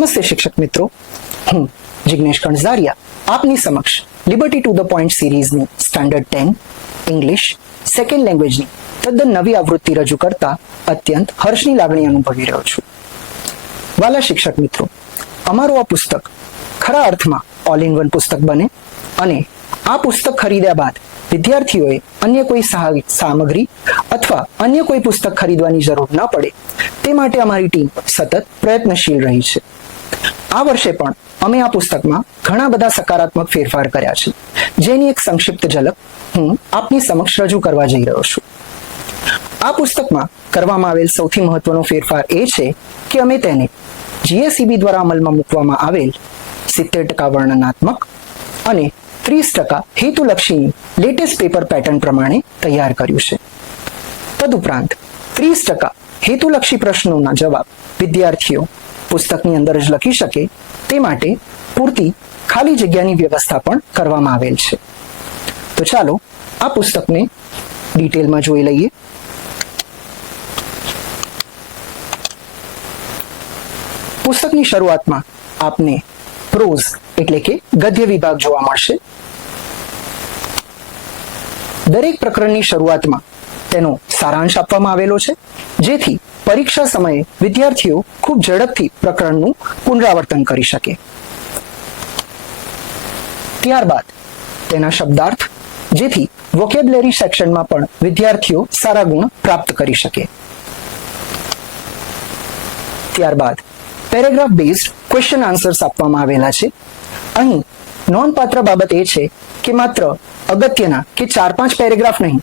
નમસ્તે શિક્ષક મિત્રો, હું જિગ્નેશ કણઝારિયા આપની સમક્ષ લિબર્ટી ટુ ધ પોઈન્ટ સિરીઝની સ્ટાન્ડર્ડ 10 ઇંગ્લિશ સેકન્ડ લેંગ્વેજની તદ્દન નવી આવૃત્તિ રજૂ કરતા અત્યંત હર્ષની લાગણી અનુભવી રહ્યો છું. વાલા શિક્ષક મિત્રો, અમારું આ પુસ્તક ખરા અર્થમાં ઓલ ઇન વન પુસ્તક બને અને આ પુસ્તક ખરીદ્યા બાદ વિદ્યાર્થીઓએ અન્ય કોઈ સામગ્રી અથવા અન્ય કોઈ પુસ્તક ખરીદવાની જરૂર ન પડે તે માટે અમારી ટીમ સતત પ્રયત્નશીલ રહી છે. આ વર્ષે પણ અમે આ પુસ્તકમાં ઘણા બધા સકારાત્મક ફેરફાર કર્યા છે, જેની એક સંક્ષિપ્ત ઝલક હું આપની સમક્ષ રજૂ કરવા જઈ રહ્યો છું. આ પુસ્તકમાં કરવામાં આવેલ સૌથી મહત્વનો ફેરફાર એ છે કે અમે તેને GSEB દ્વારા અમલમાં મૂકવામાં આવેલ 70% વર્ણનાત્મક અને 30% હેતુલક્ષીની લેટેસ્ટ પેપર પેટર્ન પ્રમાણે તૈયાર કર્યું છે. તદુપરાંત 30% હેતુલક્ષી પ્રશ્નોના જવાબ વિદ્યાર્થીઓ પુસ્તકની અંદર જ લખી શકે તે માટે પૂરતી ખાલી જગ્યાની વ્યવસ્થા પણ કરવામાં આવેલ છે. તો ચાલો આ પુસ્તકને ડિટેલમાં જોઈ લઈએ. પુસ્તકની શરૂઆતમાં આપને પ્રોઝ એટલે કે ગદ્ય વિભાગ જોવા મળશે. દરેક પ્રકરણની શરૂઆતમાં તેનો સારાંશ આપવામાં આવેલો છે, જેથી પરીક્ષા સમયે વિદ્યાર્થીઓ ખૂબ ઝડપથી પ્રકરણનું પુનરાવર્તન કરી શકે. ત્યારબાદ તેના શબ્દાર્થ, જેથી વોકેબ્યુલરી સેક્શનમાં પણ વિદ્યાર્થીઓ સારા ગુણ પ્રાપ્ત કરી શકે. ત્યારબાદ પેરેગ્રાફ બેઝડ ક્વેશ્ચન આન્સર્સ આપવામાં આવેલા છે. અહીં નોંધપાત્ર બાબત એ છે કે માત્ર અગત્યના કે 4-5 પેરેગ્રાફ નહીં,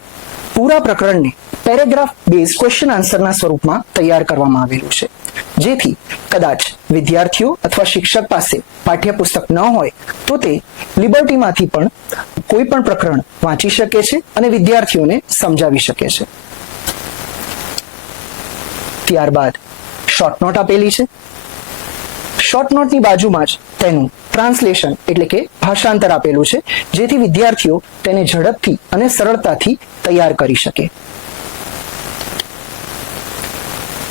પૂરા પ્રકરણને પેરેગ્રાફ બેઝ ક્વેશ્ચન આન્સરના સ્વરૂપમાં તૈયાર કરવામાં આવેલું છે, જેથી કદાચ વિદ્યાર્થીઓ અથવા શિક્ષક પાસે પાઠ્યપુસ્તક ન હોય તો તે લિબર્ટીમાંથી પણ કોઈ પણ પ્રકરણ વાંચી શકે છે અને વિદ્યાર્થીઓને સમજાવી શકે છે. ત્યારબાદ શોર્ટ નોટ આપેલી છે. શોર્ટ નોટની બાજુમાં જ તેનું ટ્રાન્સલેશન એટલે કે ભાષાંતર આપેલું છે, જેથી વિદ્યાર્થીઓ તેને ઝડપથી અને સરળતાથી તૈયાર કરી શકે.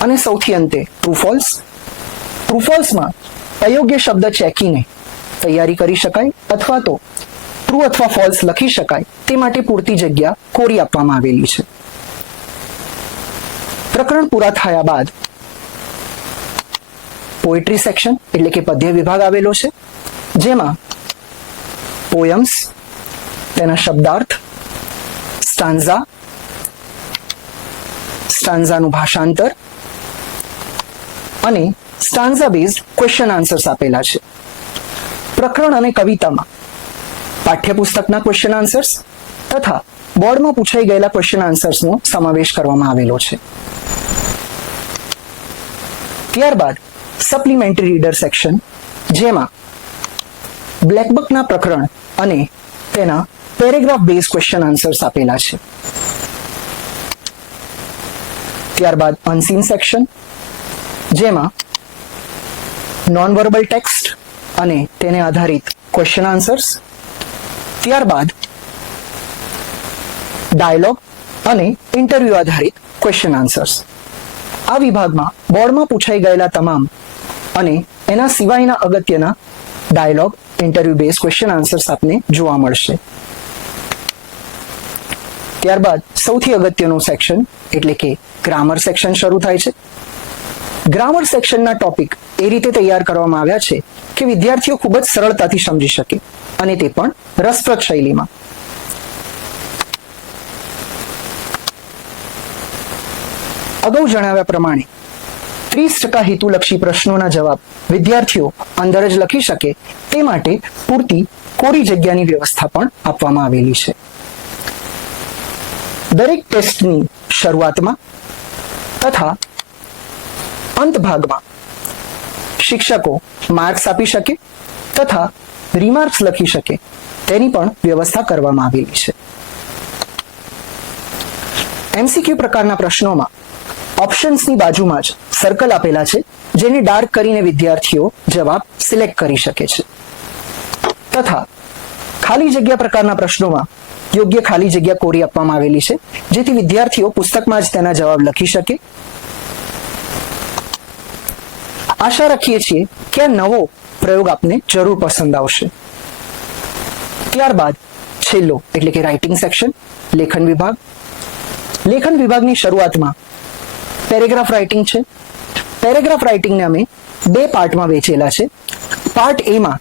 અને સૌથી અંતે ટ્રુ ફોલ્સ. ટ્રુ ફોલ્સમાં અયોગ્ય શબ્દ ચેકીને તૈયારી કરી શકાય અથવા તો ટ્રુ અથવા ફોલ્સ લખી શકાય તે માટે પૂરતી જગ્યા કોરી આપવામાં આવેલી છે. પ્રકરણ પૂરા થયા બાદ પોએટ્રી સેક્શન એટલે કે પદ્ય વિભાગ આવેલો છે, જેમાં પોયમ્સ, તેના શબ્દાર્થ, સ્ટાન્ઝા, સ્ટાન્ઝાનું ભાષાંતર અને સ્ટાન્ઝા બેઝડ ક્વેશ્ચન આન્સર્સ આપેલા છે. પ્રકરણ અને કવિતામાં પાઠ્યપુસ્તકના ક્વેશ્ચન આન્સર્સ તથા બોર્ડમાં પૂછાઈ ગયેલા ક્વેશ્ચન આન્સર્સનો સમાવેશ કરવામાં આવેલો છે. ત્યારબાદ સપ્લિમેન્ટરી રીડર સેક્શન, જેમાં બ્લેક બુકના પ્રકરણ અને તેના પેરેગ્રાફ બેઝ ક્વેશ્ચન આન્સર્સ આપેલા છે. ત્યારબાદ અનસીન સેક્શન, જેમાં નોન વર્બલ ટેક્સ્ટ અને તેને આધારિત ક્વેશ્ચન આન્સર્સ. ત્યારબાદ ડાયલોગ અને ઇન્ટરવ્યુ આધારિત ક્વેશ્ચન આન્સર્સ. આ વિભાગમાં બોર્ડમાં પૂછાઈ ગયેલા તમામ અને એના સિવાયના અગત્યના dialogue, interview base question answers આપને જોવા મળશે. ત્યારબાદ સૌથી અગત્યનું સેક્શન એટલે કે ગ્રામર સેક્શન શરૂ થાય છે. ગ્રામર સેક્શનના ટોપિક એ રીતે તૈયાર કરવામાં આવ્યા છે કે વિદ્યાર્થીઓ ખૂબ જ સરળતાથી સમજી શકે અને તે પણ રસપ્રદ શૈલીમાં. અગાઉ જણાવ્યા પ્રમાણે 30% હેતુલક્ષી પ્રશ્નોના જવાબ વિદ્યાર્થીઓ અંદર જ લખી શકે તે માટે પૂરતી કોરી જગ્યાની વ્યવસ્થા પણ આપવામાં આવેલી છે. દરેક ટેસ્ટની શરૂઆતમાં તથા અંત ભાગમાં શિક્ષકો માર્ક્સ આપી શકે તથા રિમાર્ક્સ લખી શકે તેની પણ વ્યવસ્થા કરવામાં આવેલી છે. MCQ પ્રકારના પ્રશ્નોમાં ઓપ્શન્સની બાજુમાં જ સર્કલ આપેલા છે, જેને ડાર્ક કરીને વિદ્યાર્થીઓ જવાબ સિલેક્ટ કરી શકે છે. તથા ખાલી જગ્યા પ્રકારના પ્રશ્નોમાં યોગ્ય ખાલી જગ્યા કોરી આપવામાં આવેલી છે, જેથી વિદ્યાર્થીઓ પુસ્તકમાં જ તેના જવાબ લખી શકે. આશા રાખીએ છીએ કે આ નવો પ્રયોગ આપને જરૂર પસંદ આવશે. ત્યારબાદ છેલ્લો એટલે કે રાઇટિંગ સેક્શન, લેખન વિભાગ. લેખન વિભાગની શરૂઆતમાં પેરેગ્રાફ રાઇટિંગ છે. પેરેગ્રાફ રાઇટિંગને અમે બે પાર્ટમાં વહેંચેલા છે. પાર્ટ એ માં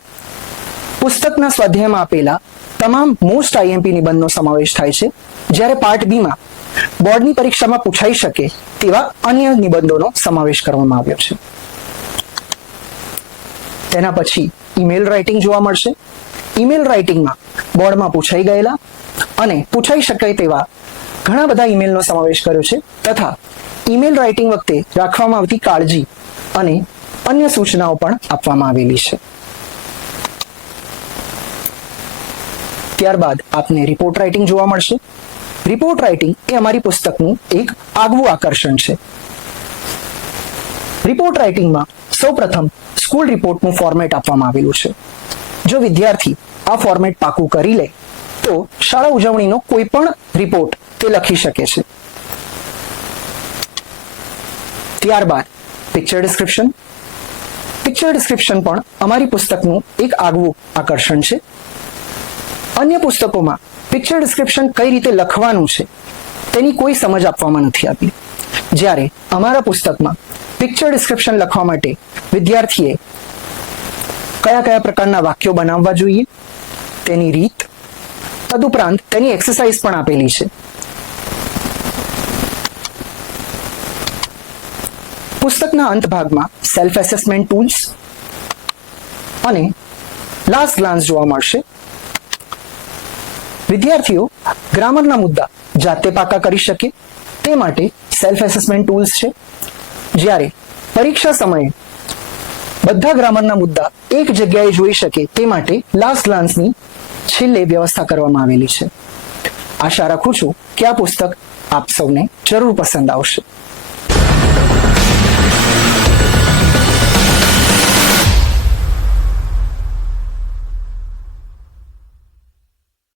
પુસ્તકના સ્વાધ્યાયમાં આપેલા તમામ મોસ્ટ આઈએમપી નિબંધનો સમાવેશ થાય છે, જ્યારે પાર્ટ બી માં બોર્ડની પરીક્ષામાં પૂછાઈ શકે તેવા અન્ય નિબંધોનો સમાવેશ કરવામાં આવ્યો છે. તેના પછી ઈમેલ રાઇટિંગ જોવા મળશે. ઈમેલ રાઇટિંગમાં બોર્ડમાં પૂછાઈ ગયેલા અને પૂછાઈ શકાય તેવા ઘણા બધા ઈમેલનો સમાવેશ કર્યો છે તથા ઈમેલ રાઇટિંગ વખતે રાખવામાં આવતી કાળજી અને અન્ય સૂચનાઓ પણ આપવામાં આવેલી છે. ત્યારબાદ આપને રિપોર્ટ રાઇટિંગ જોવા મળશે. રિપોર્ટ રાઇટિંગ એ અમારી પુસ્તકનું એક આગવું આકર્ષણ છે. રિપોર્ટ રાઇટિંગમાં સૌપ્રથમ સ્કૂલ રિપોર્ટનું ફોર્મેટ આપવામાં આવેલું છે. જો વિદ્યાર્થી આ ફોર્મેટ પાકું કરી લે તો શાળા ઉજવણીનો કોઈ પણ રિપોર્ટ તે લખી શકે છે. ત્યારબાદ પિક્ચર ડિસ્ક્રિપ્શન. પિક્ચર ડિસ્ક્રિપ્શન પણ અમારી પુસ્તકનું એક આગવું આકર્ષણ છે. અન્ય પુસ્તકોમાં પિક્ચર ડિસ્ક્રિપ્શન કઈ રીતે લખવાનું છે તેની કોઈ સમજ આપવામાં નથી આપી, જ્યારે અમારા પુસ્તકમાં પિક્ચર ડિસ્ક્રિપ્શન લખવા માટે વિદ્યાર્થીએ કયા કયા પ્રકારના વાક્યો બનાવવા જોઈએ તેની રીત, તદુપરાંત તેની એક્સરસાઇઝ પણ આપેલી છે. પુસ્તકના અંત ભાગમાં સેલ્ફ એસેસમેન્ટ ટૂલ્સ અને લાસ્ટ ગ્લાન્સ જોવા મળશે. વિદ્યાર્થીઓ ગ્રામરના મુદ્દા જાતે પાકા કરી શકે તે માટે સેલ્ફ એસેસમેન્ટ ટૂલ્સ છે, જ્યારે પરીક્ષા સમયે બધા ગ્રામરના મુદ્દા એક જગ્યાએ જોઈ શકે તે માટે લાસ્ટ ગ્લાન્સની છેલ્લે વ્યવસ્થા કરવામાં આવેલી છે. આશા રાખું છું કે આ પુસ્તક આપ સૌને જરૂર પસંદ આવશે.